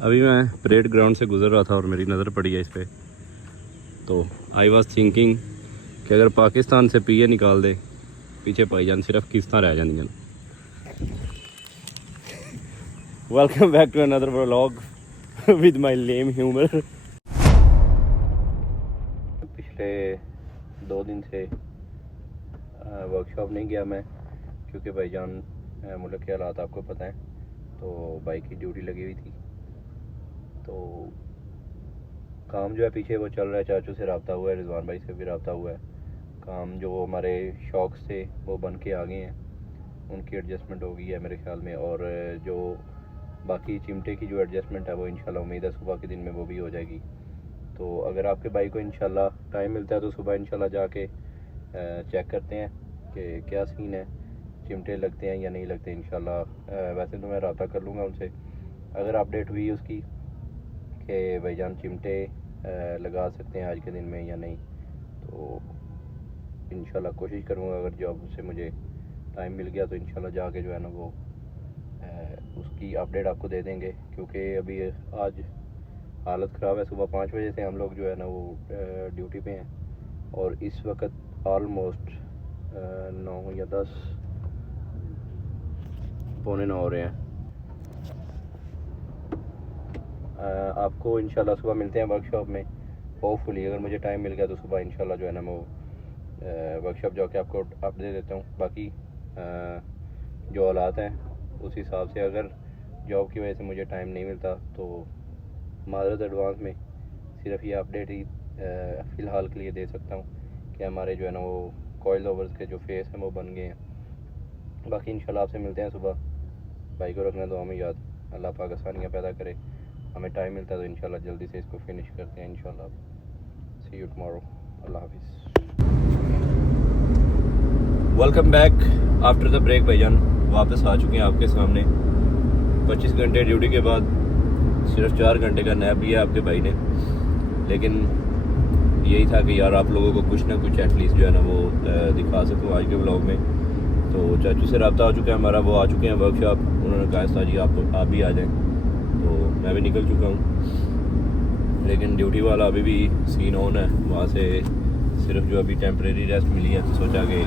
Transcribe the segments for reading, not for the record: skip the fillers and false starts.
अभी मैं parade ground से गुज़र रहा था और मेरी नज़र पड़ी है इस पर, तो आई वॉज थिंकिंग कि अगर पाकिस्तान से पीए निकाल दे पीछे पाई जान सिर्फ किस्तां रह जांदियां। Welcome back to another vlog with my lame humour. पिछले 2 दिन से वर्कशॉप नहीं गया मैं, क्योंकि भाईजान मुल्क के हालात आपको पता है, तो बाइक की ड्यूटी लगी हुई थी। तो काम जो है पीछे वो चल रहा है, चाचू से रब्ता हुआ है, रिजवान भाई से भी रब्ता हुआ है। काम जो हमारे शौक़ थे वो बन के आ गए हैं, उनकी एडजस्टमेंट हो गई है मेरे ख्याल में। और जो बाकी चिमटे की जो एडजस्टमेंट है वो इंशाल्लाह उम्मीद है सुबह के दिन में वो भी हो जाएगी। तो अगर आपके भाई को इंशाल्लाह टाइम मिलता है तो सुबह इंशाल्लाह जाके चेक करते हैं कि क्या सीन है, चिमटे लगते हैं या नहीं लगते इंशाल्लाह। वैसे तो मैं रब्ता कर लूँगा उनसे अगर अपडेट हुई उसकी कि भाईजान चिमटे लगा सकते हैं आज के दिन में या नहीं, तो इंशाल्लाह कोशिश करूँगा। अगर जॉब से मुझे टाइम मिल गया तो इंशाल्लाह जाके जो है ना वो उसकी अपडेट आपको दे देंगे, क्योंकि अभी आज हालत ख़राब है। सुबह 5 बजे से हम लोग जो है ना वो ड्यूटी पे हैं और इस वक्त ऑलमोस्ट 9 या 10 पौने 9 हो रहे हैं। आपको इंशाल्लाह सुबह मिलते हैं वर्कशॉप में। होपफुली अगर मुझे टाइम मिल गया तो सुबह इंशाल्लाह जो है ना वो वर्कशॉप जाके आपको अपडेट देता हूँ। बाकी जो हालात हैं उस हिसाब से अगर जॉब की वजह से मुझे टाइम नहीं मिलता तो माजरत एडवांस में सिर्फ ये अपडेट ही फ़िलहाल के लिए दे सकता हूँ कि हमारे जो है ना वो कॉइल ओवर्स के जो फेस हैं वो बन गए हैं। बाकी इंशाल्लाह आपसे मिलते हैं सुबह। भाई को रखना दुआ में याद, अल्लाह पाक आसानियाँ पैदा करे। हमें टाइम मिलता है तो इंशाल्लाह जल्दी से इसको फिनिश करते हैं इंशाल्लाह। सी यू टुमारो, अल्लाह हाफिज़। Welcome back after the break भाईजान, वापस आ चुके हैं आपके सामने। 25 घंटे ड्यूटी के बाद सिर्फ 4 घंटे का नैप लिया आपके भाई ने, लेकिन यही था कि यार आप लोगों को कुछ ना कुछ एटलीस्ट जो है ना वो दिखा सकूँ आज के व्लॉग में। तो चाचू से रब्ता हो चुका है हमारा, वो आ चुके हैं वर्कशॉप। उन्होंने कहा था जी आप भी आ जाएं, तो मैं भी निकल चुका हूँ। लेकिन ड्यूटी वाला अभी भी सीन ऑन है, वहाँ से सिर्फ जो अभी टेम्परेरी रेस्ट मिली है तो सोचा कि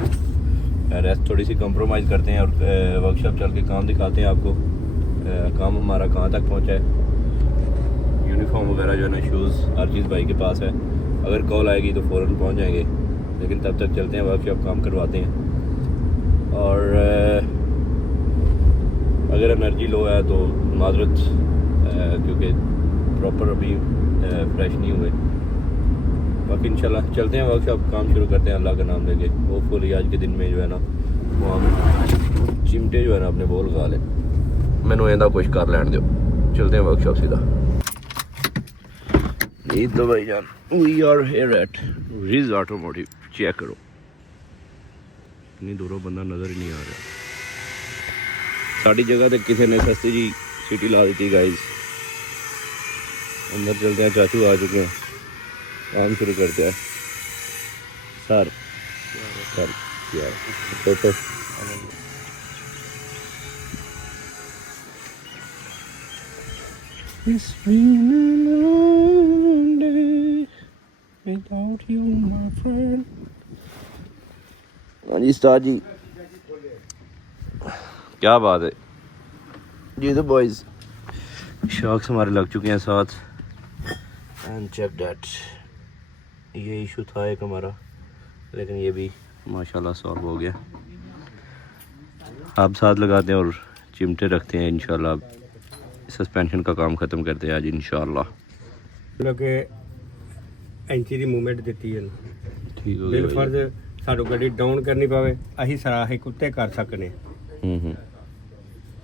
रेस्ट थोड़ी सी कंप्रोमाइज़ करते हैं और वर्कशॉप चल के काम दिखाते हैं आपको। काम हमारा कहाँ तक पहुँचा है। यूनिफॉर्म वगैरह जो है ना, शूज़, हर चीज़ भाई के पास है। अगर कॉल आएगी तो फ़ौरन पहुँच जाएंगे, लेकिन तब तक चलते हैं वर्कशॉप, काम करवाते हैं। और अगर एनर्जी लो है तो माजरत, क्योंकि प्रॉपर अभी फ्रेश नहीं हुए। बाकी इंशाल्लाह चलते हैं वर्कशॉप, काम शुरू करते हैं अल्लाह का नाम लेके। होपफुली आज के दिन में जो है ना वो हम चिमटे जो है ना अपने बोल लगा लें। मैनू ਇਹਦਾ कुछ कर लैन दो, चलते हैं वर्कशॉप सीधा। ये तो भाईजान we are here at Ridge Automotive. Check करो इतनी दूरों बंदा नज़र ही नहीं आ रहा। साड़ी जगह तो किसी ने सस्ती जी सीटी ला दी गाइज। अंदर चलते हैं, चाचू आ चुके हैं, काम शुरू करते हैं। सर तो It's been a long day without you, my friend. हाँ जी उस्ताद जी, क्या बात है जी। तो बॉयज़ शॉक्स हमारे लग चुके हैं साथ। एंड चेक दैट, ये इशू था एक हमारा, लेकिन ये भी माशाल्लाह सॉल्व हो गया। आप साथ लगाते हैं और चिमटे रखते हैं इंशाल्लाह। सस्पेंशन का काम ख़त्म करते हैं आज इंशाल्लाह। ਕਿ ਇੰਚੀ ਦੀ ਮੂਵਮੈਂਟ ਦਿੱਤੀ ਹੈ ठीक हो ਬਿਲ गया ਫਰਜ਼ ਸਾਨੂੰ ਗੱਡੀ ਡਾਊਨ ਕਰਨੀ ਪਵੇ, ਅਸੀਂ ਸਰਾਹੇ ਕੁੱਤੇ ਕਰ ਸਕਨੇ।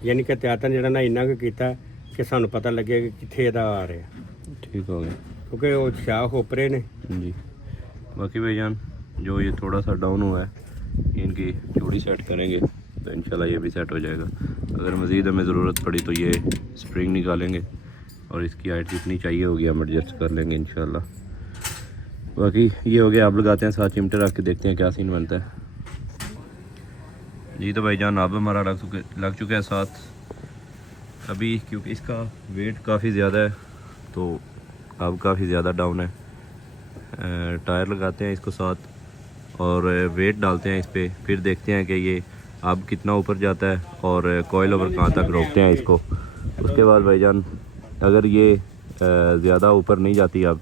ਯਾਨੀ ਕਿ ਤਿਆਤਨ ਜਿਹੜਾ ਨਾ ਇੰਨਾ ਕੁ ਕੀਤਾ ਕਿ ਸਾਨੂੰ ਪਤਾ ਲੱਗੇ ਕਿ ਕਿੱਥੇ ਇਹਦਾ ਆ ਰਿਹਾ। ठीक हो गया ਕਿਉਂਕਿ ਉਹ ਸ਼ਾਹ ਹੋਪਰੇ ने जी। बाकी भाईजान जो ये थोड़ा सा डाउन हुआ है इनकी चूड़ी सेट करेंगे तो इंशाल्लाह ये भी सेट हो जाएगा। अगर मज़ीद हमें ज़रूरत पड़ी तो ये स्प्रिंग निकालेंगे और इसकी हाइट जितनी चाहिए होगी हम एडजस्ट कर लेंगे इंशाल्लाह। बाकी ये हो गया, आप लगाते हैं साथ चिमटे रख के देखते हैं क्या सीन बनता है जी। तो भाईजान अब हमारा लग चुका है साथ। अभी क्योंकि इसका वेट काफ़ी ज़्यादा है तो अब काफ़ी ज़्यादा डाउन है। टायर लगाते हैं इसको साथ और वेट डालते हैं इस पर, फिर देखते हैं कि ये अब कितना ऊपर जाता है और कॉइल ओवर कहाँ तक रोकते हैं इसको। उसके बाद भाईजान अगर ये ज़्यादा ऊपर नहीं जाती अब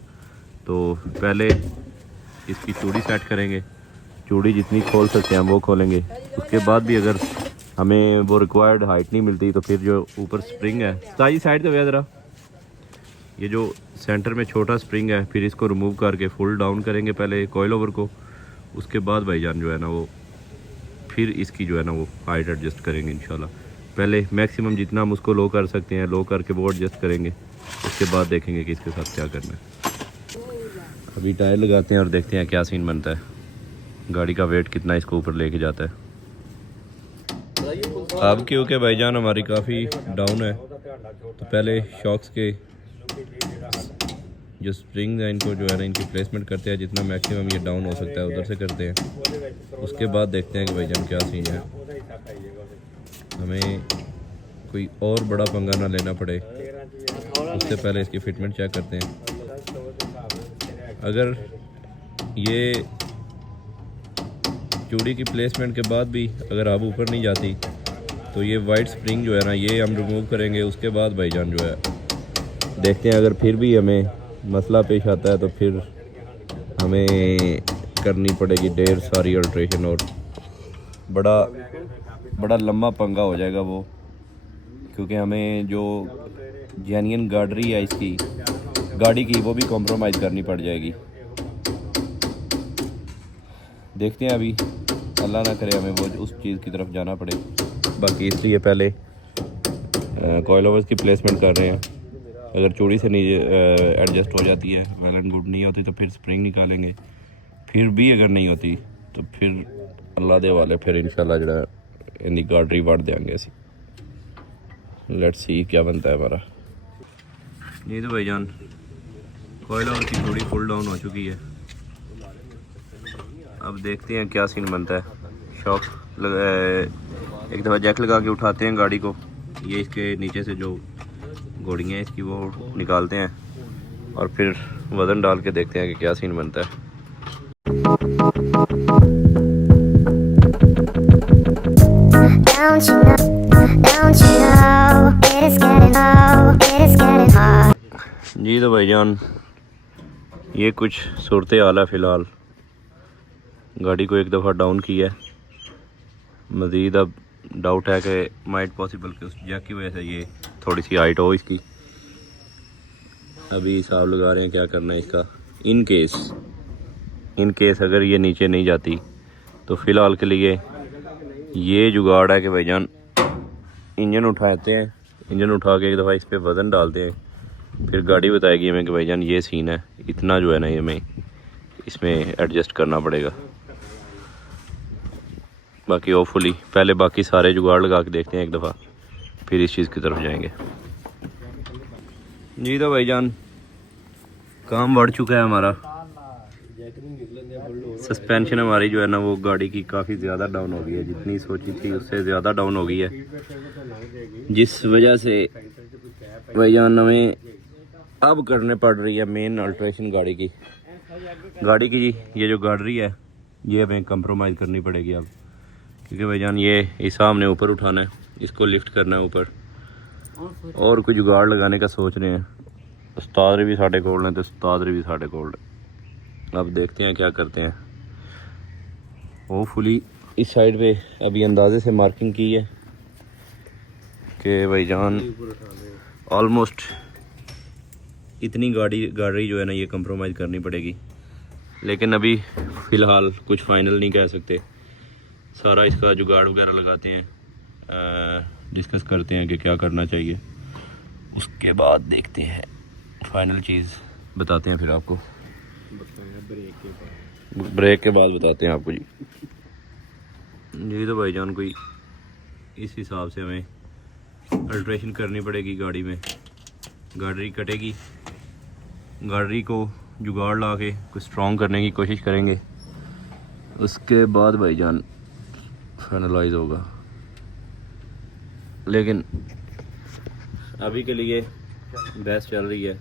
तो पहले इसकी चूड़ी सेट करेंगे, चूड़ी जितनी खोल सकते हैं वो खोलेंगे। उसके बाद भी अगर हमें वो रिक्वायर्ड हाइट नहीं मिलती तो फिर जो ऊपर स्प्रिंग है, ताजी साइड तो ज़रा ये जो सेंटर में छोटा स्प्रिंग है फिर इसको रिमूव करके फुल डाउन करेंगे पहले कॉइल ओवर को। उसके बाद भाईजान जो है ना वो फिर इसकी जो है ना वो हाइट एडजस्ट करेंगे इंशाल्लाह। पहले मैक्सिमम जितना हम उसको लो कर सकते हैं लो करके वो एडजस्ट करेंगे, उसके बाद देखेंगे कि इसके साथ क्या करना है। अभी टायर लगाते हैं और देखते हैं क्या सीन बनता है, गाड़ी का वेट कितना इसको ऊपर लेके जाता है। अब क्योंकि भाईजान हमारी काफ़ी डाउन है तो पहले शॉक्स के जो स्प्रिंग है इनको जो है ना इनकी प्लेसमेंट करते हैं, जितना मैक्सिमम ये डाउन हो सकता है उधर से करते हैं। उसके बाद देखते हैं कि भाईजान क्या सीन है, हमें कोई और बड़ा पंगा ना लेना पड़े, उससे पहले इसकी फिटमेंट चेक करते हैं। अगर ये चूड़ी की प्लेसमेंट के बाद भी अगर अब ऊपर नहीं जाती तो ये वाइट स्प्रिंग जो है ना ये हम रिमूव करेंगे। उसके बाद भाईजान जो है देखते हैं, अगर फिर भी हमें मसला पेश आता है तो फिर हमें करनी पड़ेगी ढेर सारी अल्ट्रेशन और बड़ा लंबा पंगा हो जाएगा वो, क्योंकि हमें जो जेन्युइन गाड़ी है इसकी गाड़ी की वो भी कॉम्प्रोमाइज़ करनी पड़ जाएगी। देखते हैं अभी, अल्लाह ना करे हमें वो उस चीज़ की तरफ जाना पड़े। बाकी इसलिए पहले कॉइल ओवर्स की प्लेसमेंट कर रहे हैं। अगर चूड़ी से नहीं एडजस्ट हो जाती है, वेल एंड गुड, नहीं होती तो फिर स्प्रिंग निकालेंगे। फिर भी अगर नहीं होती तो फिर अल्लाह दे वाले फिर इंशाल्लाह जरा इनकी गाड़ी वाड़ देंगे असी। लेट्स सी क्या बनता है हमारा। नहीं तो भाईजान कॉइल ओवर की चूड़ी फुल डाउन हो चुकी है, अब देखते हैं क्या सीन बनता है। शॉक एक दफ़ा जैक लगा के उठाते हैं गाड़ी को, ये इसके नीचे से जो घोड़ियाँ इसकी वो निकालते हैं और फिर वज़न डाल के देखते हैं कि क्या सीन बनता है। जी तो भाईजान ये कुछ सूरत हाल है फ़िलहाल। गाड़ी को एक दफ़ा डाउन किया है, मज़ीद अब डाउट है कि माइट पॉसिबल कि उस जैक की वजह से ये थोड़ी सी हाइट हो इसकी। अभी हिसाब लगा रहे हैं क्या करना है इसका। इन केस अगर ये नीचे नहीं जाती तो फ़िलहाल के लिए ये जुगाड़ है कि भाईजान इंजन उठाते हैं, इंजन उठा के एक दफ़ा इस पर वज़न डालते हैं, फिर गाड़ी बताएगी हमें कि भाईजान ये सीन है, इतना जो है ना ये हमें इसमें एडजस्ट करना पड़ेगा। बाकी होपफुली पहले बाकी सारे जुगाड़ लगा के देखते हैं एक दफ़ा, फिर इस चीज़ की तरफ जाएंगे। जी तो भाईजान काम बढ़ चुका है हमारा। सस्पेंशन हमारी जो है ना वो गाड़ी की काफ़ी ज़्यादा डाउन हो गई है, जितनी सोची थी उससे ज़्यादा डाउन हो गई है, जिस वजह से भाईजान हमें अब करने पड़ रही है मेन अल्ट्रेशन गाड़ी की। ये जो गाड़ी है ये हमें कंप्रोमाइज़ करनी पड़ेगी अब, क्योंकि भाईजान ये हिसाब हमने ऊपर उठाना है, इसको लिफ्ट करना है ऊपर, और कोई जुगाड़ लगाने का सोच रहे हैं। उस्ताद भी साढ़े कोल ने तो उस्ताद भी साढ़े कोल। अब देखते हैं क्या करते हैं। होपफुली इस साइड पे अभी अंदाजे से मार्किंग की है कि भाईजान ऑलमोस्ट इतनी गाड़ी जो है ना ये कंप्रोमाइज़ करनी पड़ेगी, लेकिन अभी फ़िलहाल कुछ फाइनल नहीं कह सकते। सारा इसका जुगाड़ वगैरह लगाते हैं, डिस्कस करते हैं कि क्या करना चाहिए, उसके बाद देखते हैं फाइनल चीज़ बताते हैं, फिर आपको ब्रेक के बाद बताते हैं आपको। जी तो भाईजान कोई इस हिसाब से हमें अल्ट्रेशन करनी पड़ेगी गाड़ी में। गाड़ी कटेगी, गाड़ी को जुगाड़ ला के कुछ स्ट्रॉन्ग करने की कोशिश करेंगे, उसके बाद भाईजान फाइनलाइज होगा। लेकिन अभी के लिए बहस चल रही है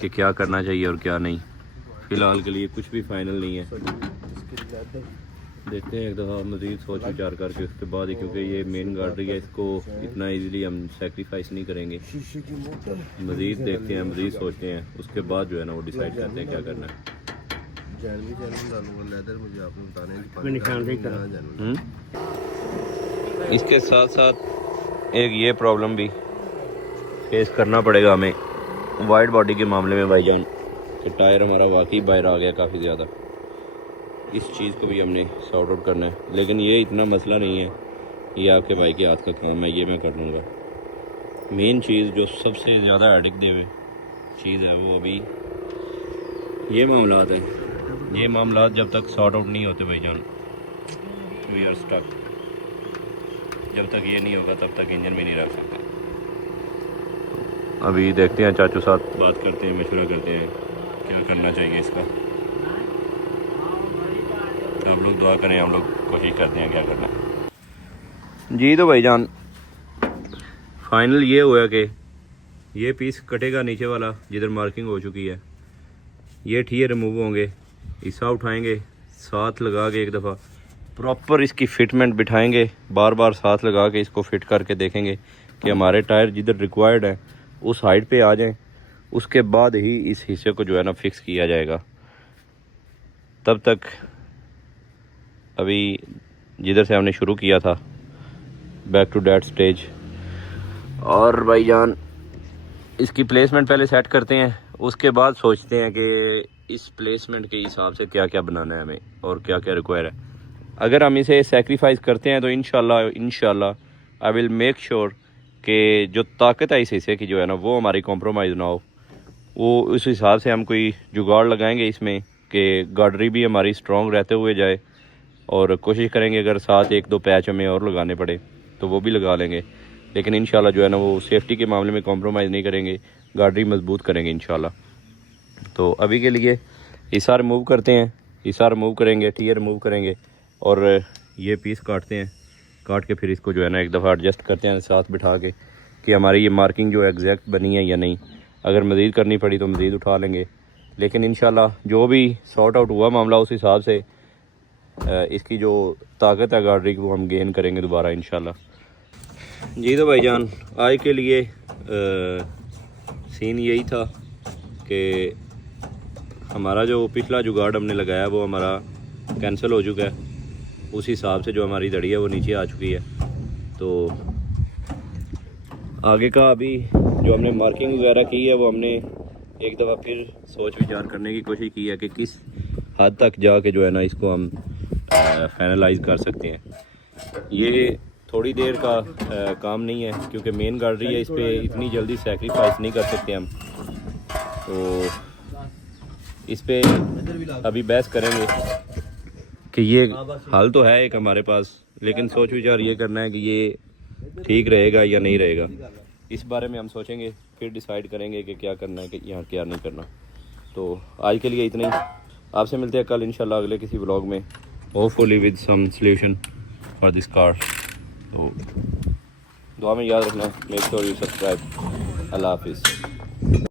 कि क्या करना चाहिए और क्या नहीं। फ़िलहाल के लिए कुछ भी फाइनल नहीं है, देखते हैं एक दफ़ा मज़ीद सोच विचार करके उसके बाद ही, क्योंकि ये मेन गाड़ी है, इसको इतना इजीली हम सेक्रीफाइस नहीं करेंगे। मज़ीद देखते हैं, मज़ीद सोचते हैं, उसके बाद जो है ना वो डिसाइड करते हैं क्या करना है। इसके साथ साथ एक ये प्रॉब्लम भी फेस करना पड़ेगा हमें वाइड बॉडी के मामले में भाईजान, कि टायर हमारा वाकई बाहर आ गया काफ़ी ज़्यादा। इस चीज़ को भी हमने सॉर्ट आउट करना है, लेकिन ये इतना मसला नहीं है, ये आपके भाई के हाथ का काम है, ये मैं कर लूँगा। मेन चीज़ जो सबसे ज़्यादा हेडेक दे हुए चीज़ है वो अभी ये मामलात है। ये मामलात जब तक सॉर्ट आउट नहीं होते भाईजान, वी आर स्टक। जब तक ये नहीं होगा तब तक इंजन भी नहीं रख सकते। अभी देखते हैं, चाचू साथ बात करते हैं, मशवरा करते हैं क्या करना चाहिए इसका। तो आप लोग दुआ करें, हम लोग कोशिश करते हैं क्या करना है जी। तो भाईजान फाइनल ये हुआ कि ये पीस कटेगा नीचे वाला जिधर मार्किंग हो चुकी है, ये ठिये रिमूव होंगे, हिस्सा उठाएंगे, साथ लगा के एक दफ़ा प्रॉपर इसकी फिटमेंट बिठाएंगे, बार बार साथ लगा के इसको फिट करके देखेंगे कि हमारे टायर जिधर रिक्वायर्ड है उस हाइट पे आ जाएं। उसके बाद ही इस हिस्से को जो है ना फिक्स किया जाएगा। तब तक अभी जिधर से हमने शुरू किया था, बैक टू दैट स्टेज। और भाईजान इसकी प्लेसमेंट पहले सेट करते हैं, उसके बाद सोचते हैं कि इस प्लेसमेंट के हिसाब से क्या क्या बनाना है हमें और क्या क्या रिक्वायर है। अगर हम इसे सेक्रीफाइस करते हैं तो इंशाल्लाह आई विल मेक श्योर कि जो ताकत है इस हिस्से की जो है ना वो हमारी कॉम्प्रोमाइज़ ना हो। वो उस हिसाब से हम कोई जुगाड़ लगाएंगे इसमें कि गार्डरी भी हमारी स्ट्रॉन्ग रहते हुए जाए, और कोशिश करेंगे अगर साथ एक दो पैच हमें और लगाने पड़े तो वो भी लगा लेंगे। लेकिन इंशाल्लाह जो है ना वो सेफ्टी के मामले में कॉम्प्रोमाइज़ नहीं करेंगे, गार्डरी मजबूत करेंगे इंशाल्लाह। तो अभी के लिए हिस्सा रिमूव करते हैं, हिस्सा रिमूव करेंगे, टीयर रिमूव करेंगे और ये पीस काटते हैं। काट के फिर इसको जो है ना एक दफ़ा एडजस्ट करते हैं साथ बिठा के कि हमारी ये मार्किंग जो एग्जैक्ट बनी है या नहीं। अगर मज़ीद करनी पड़ी तो मज़ीद उठा लेंगे, लेकिन इंशाल्लाह जो भी सॉर्ट आउट हुआ मामला उस हिसाब से इसकी जो ताकत है गार्डरी की वो हम गेन करेंगे दोबारा इंशाल्लाह जी। तो भाईजान आज के लिए सीन यही था कि हमारा जो पिछला जुगाड़ हमने लगाया वो हमारा कैंसिल हो चुका है। उस हिसाब से जो हमारी दड़ी है वो नीचे आ चुकी है। तो आगे का अभी जो हमने मार्किंग वगैरह की है वो हमने एक दफ़ा फिर सोच विचार करने की कोशिश की है कि किस हद तक जाके जो है ना इसको हम फाइनलाइज कर सकते हैं। ये थोड़ी देर का काम नहीं है, क्योंकि मेन गार्डरी है, इस पर इतनी जल्दी सेक्रीफाइस नहीं कर सकते हम। तो इस पे अभी बहस करेंगे कि ये हल तो है एक हमारे पास, लेकिन सोच विचार ये करना है कि ये ठीक रहेगा या नहीं रहेगा। इस बारे में हम सोचेंगे, फिर डिसाइड करेंगे कि क्या करना है कि यहाँ क्या नहीं करना। तो आज के लिए इतना ही, आपसे मिलते हैं कल इंशाल्लाह अगले किसी व्लॉग में, hopefully with some solution for this car. तो दुआ में याद रखना, मेक श्योर यू सब्सक्राइब। अल्लाह हाफिज़।